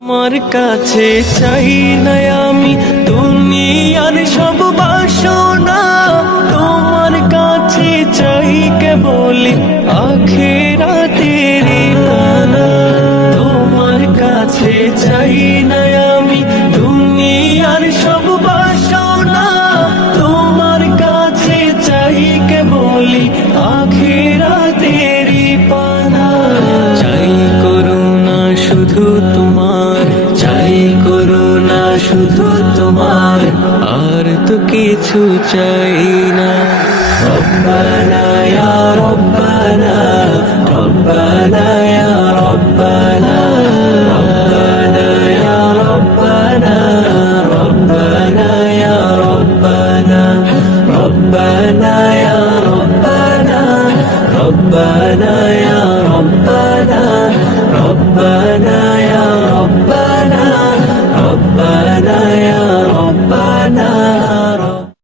তোমার কাছে চাই না আমি দুনিয়ার সব বাসনা, তোমার কাছে চাই কেবল আখিরাতের পানা। তোমার কাছে চাই না আমি দুনিয়ার সব বাসনা, তোমার কাছে চাই কেবল আখিরাতের পানা। চাই করুণা শুধু তোমার, চাই করুণা শুধু তোমার, আর তো কিছু চাই না। রব্বানা ইয়া রব্বানা, রব্বানা ইয়া রব্বানা, রব্বানা ইয়া রব্বানা, রব্বানা ইয়া রব্বানা, রব্বানা ইয়া রব্বানা, রব্বানা ইয়া রব্বানা, রব্বানা ইয়া রব্বানা, রব্বানা ইয়া রব্বানা।